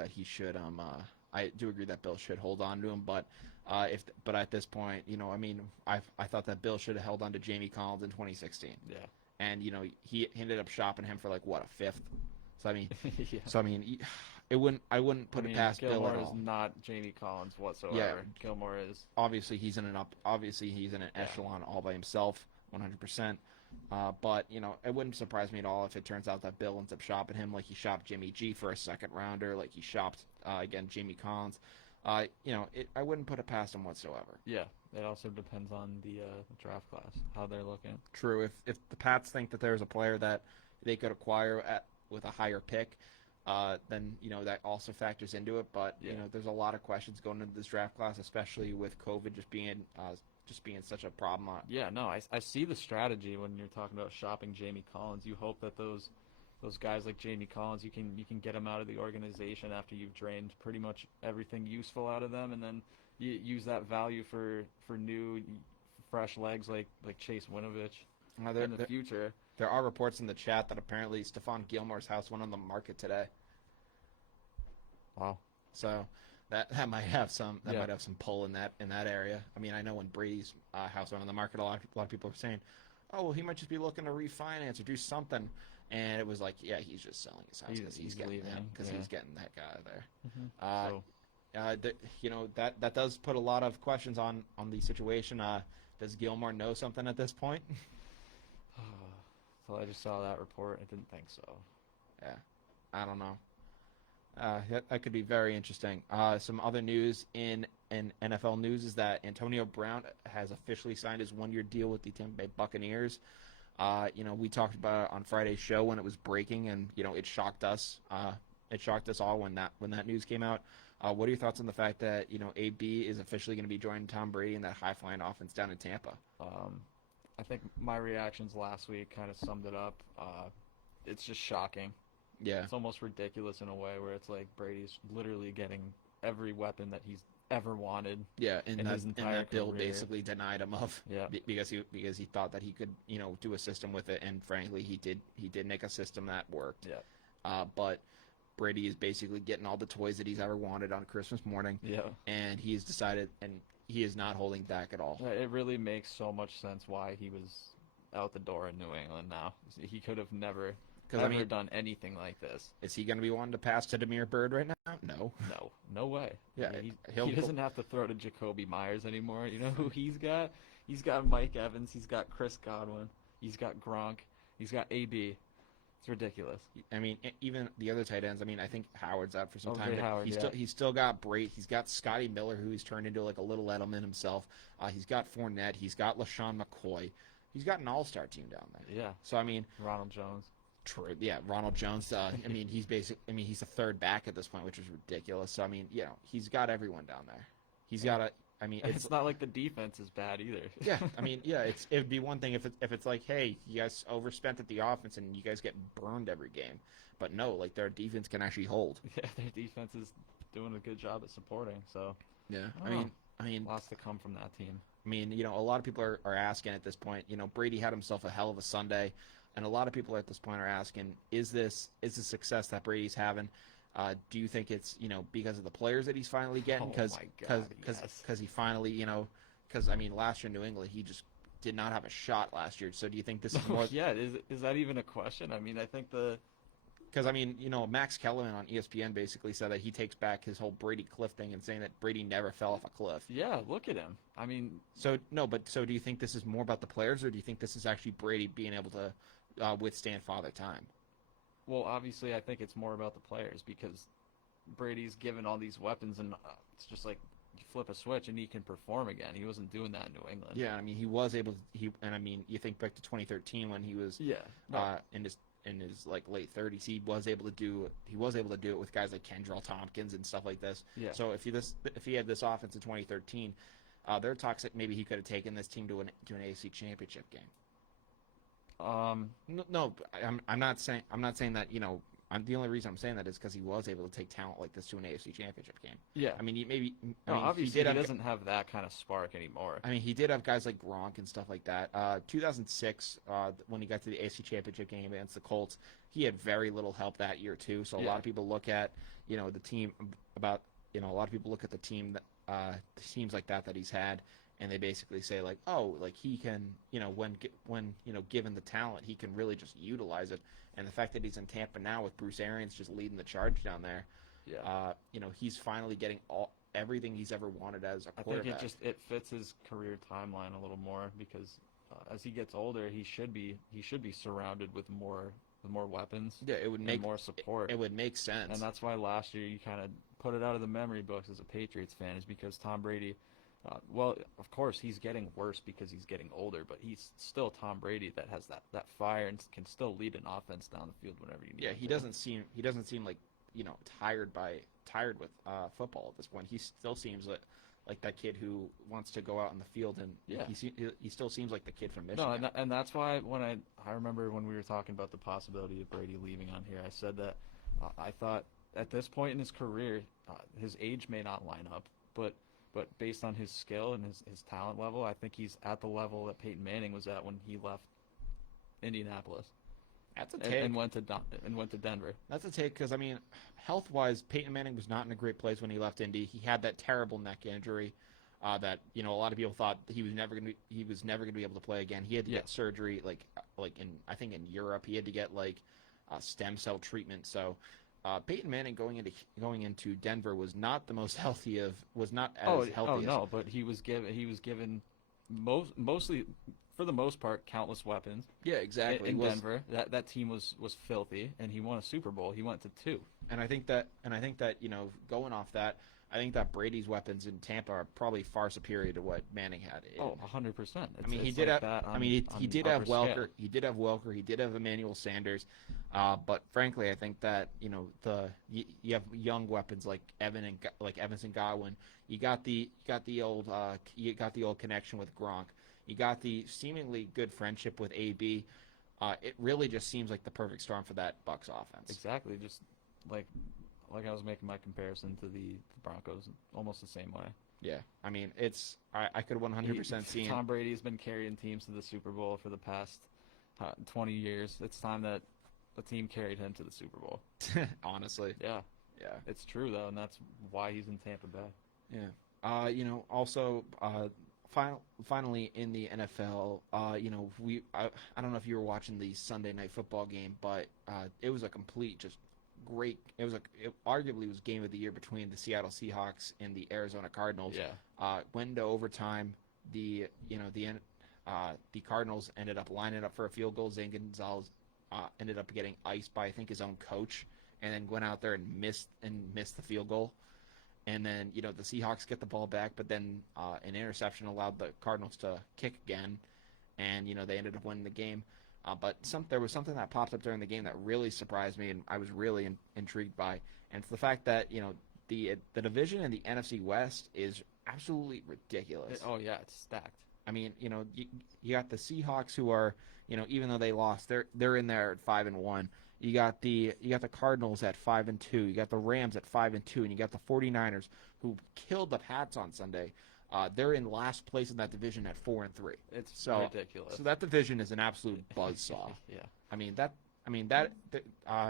he should. I do agree that Bill should hold on to him, but at this point, I mean, I thought that Bill should have held on to Jamie Collins in 2016. Yeah. And he ended up shopping him for like what, a fifth. So I mean, I wouldn't put it past Gilmore Bill at all. Gilmore is not Jamie Collins whatsoever. Yeah. Gilmore is obviously he's in an echelon all by himself, 100%. But it wouldn't surprise me at all if it turns out that Bill ends up shopping him like he shopped Jimmy G for a second rounder, like he shopped again Jamie Collins. I wouldn't put it past him whatsoever. Yeah, it also depends on the draft class, how they're looking. True. If the Pats think that there's a player that they could acquire with a higher pick, then that also factors into it. But there's a lot of questions going into this draft class, especially with COVID just being such a problem. Yeah, no, I see the strategy when you're talking about shopping Jamie Collins. You hope that those guys like Jamie Collins, you can get them out of the organization after you've drained pretty much everything useful out of them, and then you use that value for new, fresh legs like Chase Winovich in the future. There are reports in the chat that apparently Stephon Gilmore's house went on the market today. Wow. So that might have some pull in that area. I mean, I know when Brady's house went on the market, a lot of people are saying, "Oh, well, he might just be looking to refinance or do something." And it was like, yeah, he's just selling his house because he's getting that guy out of there. That does put a lot of questions on the situation. Does Gilmore know something at this point? So I just saw that report. I didn't think so. Yeah, I don't know. That could be very interesting. Some other news in NFL news is that Antonio Brown has officially signed his 1-year deal with the Tampa Bay Buccaneers. We talked about it on Friday's show when it was breaking, and it shocked us. It shocked us all when that news came out. What are your thoughts on the fact that AB is officially going to be joining Tom Brady in that high-flying offense down in Tampa? I think my reactions last week kind of summed it up. It's just shocking. Yeah. It's almost ridiculous in a way where it's like Brady's literally getting every weapon that he's ever wanted. Yeah, in that Bill career. basically denied him of. Yeah. Because he thought that he could do a system with it, and frankly he did make a system that worked. Yeah. But Brady is basically getting all the toys that he's ever wanted on Christmas morning. Yeah. And he's decided, and he is not holding back at all. It really makes so much sense why he was out the door in New England now. He could have never done anything like this. Is he going to be wanting to pass to Damiere Byrd right now? No. No way. Yeah, he doesn't have to throw to Jacoby Myers anymore. You know who he's got? He's got Mike Evans. He's got Chris Godwin. He's got Gronk. He's got AB. It's ridiculous. I mean, even the other tight ends. I mean, I think Howard's out for some time. Howard, he's still got Brate. He's got Scotty Miller, who he's turned into like a little Edelman himself. He's got Fournette. He's got LaShawn McCoy. He's got an all-star team down there. Yeah. So I mean, Ronald Jones. True. Yeah, Ronald Jones. I mean, he's he's a third back at this point, which is ridiculous. So I mean, he's got everyone down there. He's got a. I mean, it's not like the defense is bad either. Yeah, I mean, yeah, it'd be one thing if it's like, hey, you guys overspent at the offense and you guys get burned every game, but no, like their defense can actually hold. Yeah, their defense is doing a good job at supporting. So yeah, I mean, lots to come from that team. I mean, a lot of people are asking at this point. Brady had himself a hell of a Sunday, and a lot of people at this point are asking, is this the success that Brady's having? Do you think it's because of the players that he's finally getting? Because he finally because I mean last year in New England he just did not have a shot last year. So do you think this is more? Yeah, is that even a question? I mean, I think because I mean Max Kellerman on ESPN basically said that he takes back his whole Brady cliff thing and saying that Brady never fell off a cliff. Yeah, look at him. I mean, so do you think this is more about the players, or do you think this is actually Brady being able to withstand Father Time? Well, obviously, I think it's more about the players because Brady's given all these weapons, and it's just like you flip a switch and he can perform again. He wasn't doing that in New England. Yeah, I mean, he was able to. And I mean, you think back to 2013 when he was in his like late 30s, he was able to do it with guys like Kendrell Tompkins and stuff like this. Yeah. So if he had this offense in 2013, there are talks that maybe he could have taken this team to an AFC Championship game. No, I'm not saying that the only reason I'm saying that is because he was able to take talent like this to an AFC Championship game. Yeah, I mean obviously he doesn't have that kind of spark anymore. I mean, he did have guys like Gronk and stuff like that. 2006, when he got to the AFC Championship game against the Colts, he had very little help that year too. So a lot of people look at the team a lot of people look at the team that the teams like that he's had. And they basically say like, oh, like he can, when given the talent, he can really just utilize it. And the fact that he's in Tampa now with Bruce Arians just leading the charge down there, he's finally getting everything he's ever wanted as a quarterback. I think it fits his career timeline a little more because as he gets older, he should be surrounded with more weapons. Yeah, it would make more support. It would make sense. And that's why last year you kind of put it out of the memory books as a Patriots fan, is because Tom Brady. Well, of course, he's getting worse because he's getting older, but he's still Tom Brady that has that fire and can still lead an offense down the field whenever you need. Yeah, he doesn't seem like tired with football at this point. He still seems like that kid who wants to go out on the field, and he still seems like the kid from Michigan. No, and that's why when I remember when we were talking about the possibility of Brady leaving on here, I said that I thought at this point in his career, his age may not line up, but based on his skill and his talent level, I think he's at the level that Peyton Manning was at when he left Indianapolis. That's a take. And went to Denver. That's a take because, I mean, health-wise, Peyton Manning was not in a great place when he left Indy. He had that terrible neck injury that a lot of people thought he was never going to be able to play again. He had to get surgery like I think in Europe. He had to get stem cell treatment. So. Peyton Manning going into Denver was not the most healthy was not as healthy. Oh no, but he was given mostly for for the most part, countless weapons. Yeah, exactly. In Denver, that team was filthy, and he won a Super Bowl. He went to 2. And I think that going off that, I think that Brady's weapons in Tampa are probably far superior to what Manning had. 100%. I mean, he did have Welker. He did have Welker. He did have Emmanuel Sanders. But frankly, I think that you have young weapons like Evans and Godwin. You got the old connection with Gronk. You got the seemingly good friendship with AB. It really just seems like the perfect storm for that Bucs offense. Exactly, just like I was making my comparison to the Broncos, almost the same way. Yeah, I mean, I could 100% see Tom Brady's been carrying teams to the Super Bowl for the past 20 years. It's time that the team carried him to the Super Bowl. Honestly. Yeah. It's true though, and that's why he's in Tampa Bay. Yeah. Also, finally in the NFL, I don't know if you were watching the Sunday Night Football game, but it was a complete just great. It arguably was game of the year between the Seattle Seahawks and the Arizona Cardinals. Yeah. Went into overtime. The Cardinals ended up lining up for a field goal. Zane Gonzalez ended up getting iced by I think his own coach, and then went out there and missed the field goal. And then the Seahawks get the ball back, but then an interception allowed the Cardinals to kick again, and they ended up winning the game. But there was something that popped up during the game that really surprised me, and I was really intrigued by. And it's the fact that the division in the NFC West is absolutely ridiculous. It's stacked. I mean, you got the Seahawks who are, even though they lost, they're in there at 5-1. You got the Cardinals at 5-2. You got the Rams at 5-2, and you got the 49ers who killed the Pats on Sunday. They're in last place in that division at 4-3. It's ridiculous. So that division is an absolute buzzsaw. Yeah.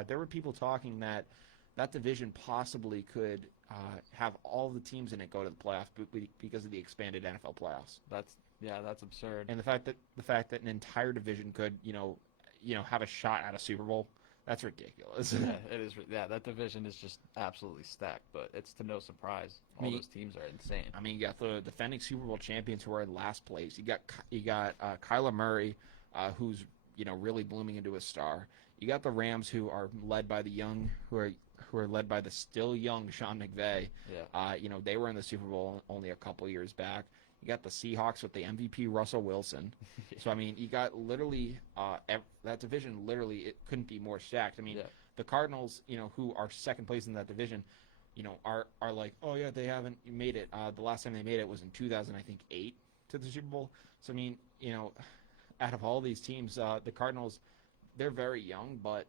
There were people talking that division possibly could have all the teams in it go to the playoffs because of the expanded NFL playoffs. That's absurd. And the fact that an entire division could have a shot at a Super Bowl. That's ridiculous. Yeah, it is. Yeah, that division is just absolutely stacked, but it's to no surprise. Those teams are insane. I mean, you got the defending Super Bowl champions who are in last place. You got Kyler Murray, who's really blooming into a star. You got the Rams who are led by who are led by the still young Sean McVay. Yeah. They were in the Super Bowl only a couple years back. You got the Seahawks with the MVP Russell Wilson. So, I mean, you got literally that division literally it couldn't be more stacked. I mean, the Cardinals, who are second place in that division, are like, oh, yeah, they haven't made it. The last time they made it was in 2008 to the Super Bowl. So, I mean, out of all these teams, the Cardinals, they're very young, but,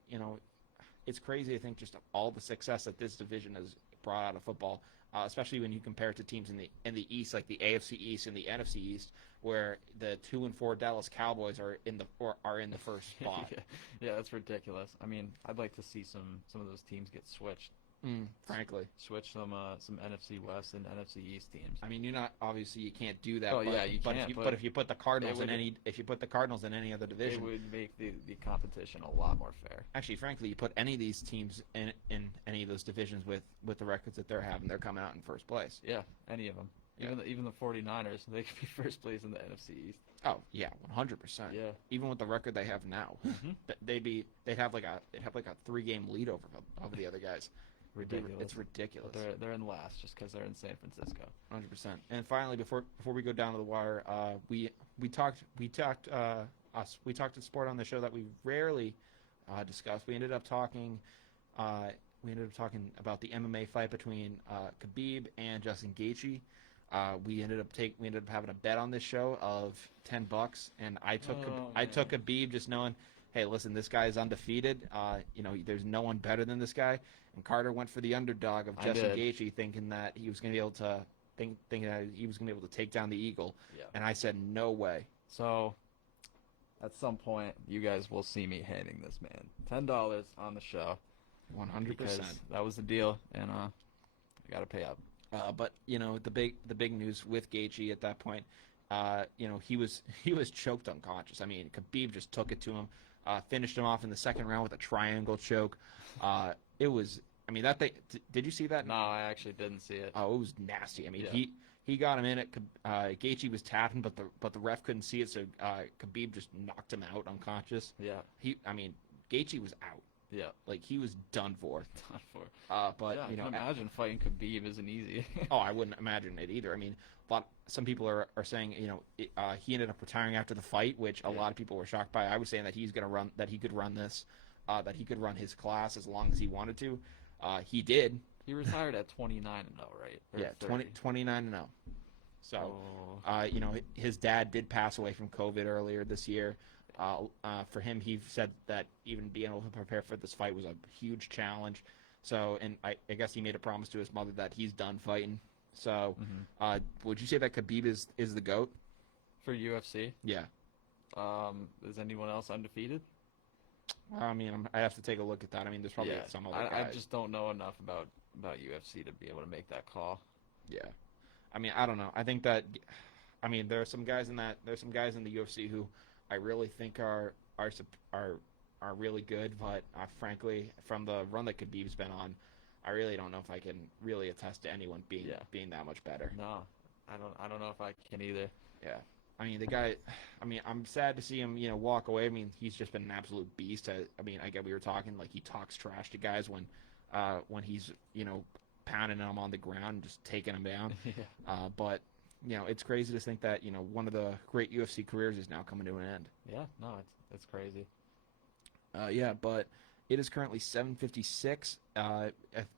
it's crazy to think just all the success that this division has brought out of football. Especially when you compare it to teams in the East, like the AFC East and the NFC East, where the 2-4 Dallas Cowboys are in the first spot. Yeah, that's ridiculous. I mean, I'd like to see some of those teams get switched. Frankly, switch some NFC West and NFC East teams. I mean, you can't do that. But if you put the Cardinals in any other division, it would make the competition a lot more fair. Actually, frankly, you put any of these teams in any of those divisions with the records that they're having, they're coming out in first place. Yeah, any of them. Yeah. Even the 49ers, they could be first place in the NFC East. Oh yeah, 100%. Yeah. Even with the record they have now, they'd have like a 3-game lead over the other guys. Ridiculous. It's ridiculous. But they're in last just because they're in San Francisco. 100%. And finally, before we go down to the wire, we talked sport on the show that we rarely discuss. We ended up talking about the MMA fight between Khabib and Justin Gaethje. We ended up having a bet on this show of $10, and I took Khabib just knowing, hey, listen, this guy is undefeated. There's no one better than this guy. And Carter went for the underdog of Justin Gaethje, thinking that he was going to be able to take down the Eagle. Yeah. And I said, no way. So, at some point, you guys will see me handing this man $10 on the show. 100%. That was the deal, and I got to pay up. But the big news with Gaethje at that point, he was choked unconscious. I mean, Khabib just took it to him, finished him off in the second round with a triangle choke. It was, I mean, that thing. Did you see that? No, I actually didn't see it. Oh, it was nasty. I mean, he got him in it. Gaethje was tapping, but the ref couldn't see it, so Khabib just knocked him out unconscious. Yeah. Gaethje was out. Yeah. Like, he was done for. Done for. But yeah, I can imagine fighting Khabib isn't easy. Oh, I wouldn't imagine it either. I mean, some people are saying, he ended up retiring after the fight, which a lot of people were shocked by. I was saying that he could run this, that he could run his class as long as he wanted to. He did. He retired at 29-0, right? Or 29-0. So, his dad did pass away from COVID earlier this year. For him, he said that even being able to prepare for this fight was a huge challenge. So, and I guess he made a promise to his mother that he's done fighting. So, would you say that Khabib is the GOAT? For UFC? Yeah. Is anyone else undefeated? I mean, I have to take a look at that. I mean, there's probably some other guys. I just don't know enough about UFC to be able to make that call. Yeah. I mean, I don't know. I think that, there are some guys in the UFC who I really think are really good, but frankly, from the run that Khabib's been on, I really don't know if I can really attest to anyone being that much better. No, I don't know if I can either. Yeah. I mean, the guy, I'm sad to see him, walk away. I mean, he's just been an absolute beast. I get we were talking, like, he talks trash to guys when he's, pounding them on the ground and just taking them down. Yeah. But, it's crazy to think that, one of the great UFC careers is now coming to an end. Yeah, no, it's crazy. But it is currently 7:56. I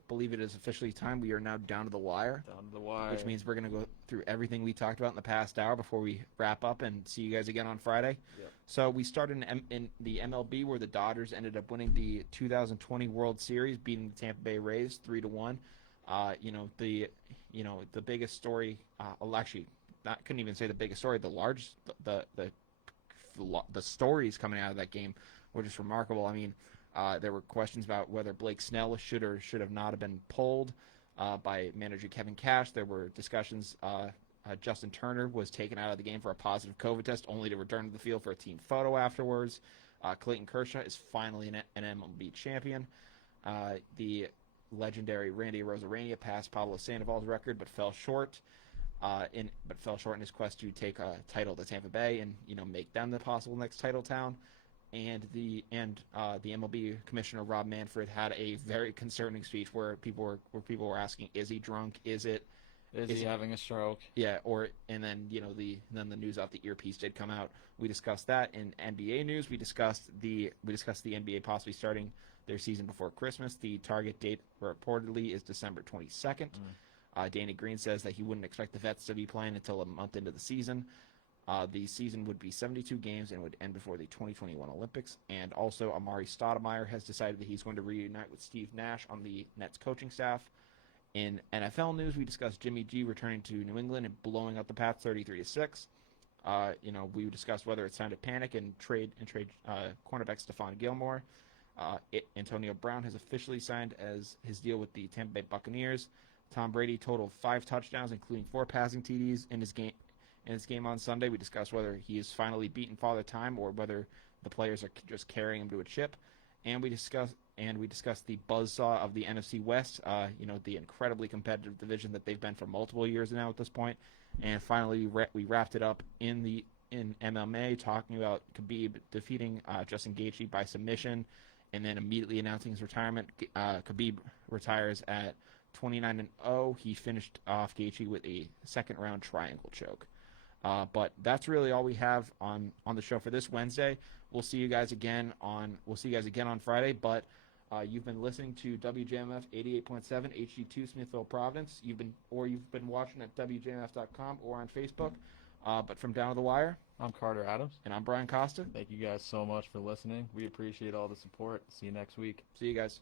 believe it is officially time. We are now down to the wire. Down to the wire. Which means we're going to go through everything we talked about in the past hour before we wrap up and see you guys again on Friday. Yep. So we started in the MLB, where the Dodgers ended up winning the 2020 World Series, beating the Tampa Bay Rays 3-1. The biggest story. Couldn't even say the biggest story. The stories coming out of that game were just remarkable. I mean, there were questions about whether Blake Snell should or should have not have been pulled by manager Kevin Cash. There were discussions. Justin Turner was taken out of the game for a positive COVID test, only to return to the field for a team photo afterwards. Clayton Kershaw is finally an MLB champion. The legendary Randy Arozarena passed Pablo Sandoval's record, but fell short. In his quest to take a title to Tampa Bay and make them the possible next title town. And the MLB commissioner Rob Manfred had a very concerning speech where people were asking, is he drunk? Is he having a stroke? Yeah, and then the news off the earpiece did come out. We discussed that in NBA news. We discussed the NBA possibly starting their season before Christmas. The target date reportedly is December 22nd. Danny Green says that he wouldn't expect the vets to be playing until a month into the season. The season would be 72 games and would end before the 2021 Olympics. And also, Amari Stoudemire has decided that he's going to reunite with Steve Nash on the Nets coaching staff. In NFL news, we discussed Jimmy G returning to New England and blowing up the Pats 33-6. We discussed whether it's time to panic and trade cornerback Stephon Gilmore. Antonio Brown has officially signed as his deal with the Tampa Bay Buccaneers. Tom Brady totaled 5 touchdowns, including 4 passing TDs in his game on Sunday. We discussed whether he has finally beaten Father Time or whether the players are just carrying him to a chip. And we discussed the buzzsaw of the NFC West, the incredibly competitive division that they've been for multiple years now at this point. And finally, we wrapped it up in MMA, talking about Khabib defeating Justin Gaethje by submission, and then immediately announcing his retirement. Khabib retires at 29-0. He finished off Gaethje with a second-round triangle choke. But that's really all we have on the show for this Wednesday. We'll see you guys again on Friday. But you've been listening to WJMF 88.7 HD2 Smithville, Providence. You've been watching at WJMF.com or on Facebook. But from Down to the Wire, I'm Carter Adams. And I'm Brian Costa. Thank you guys so much for listening. We appreciate all the support. See you next week. See you guys.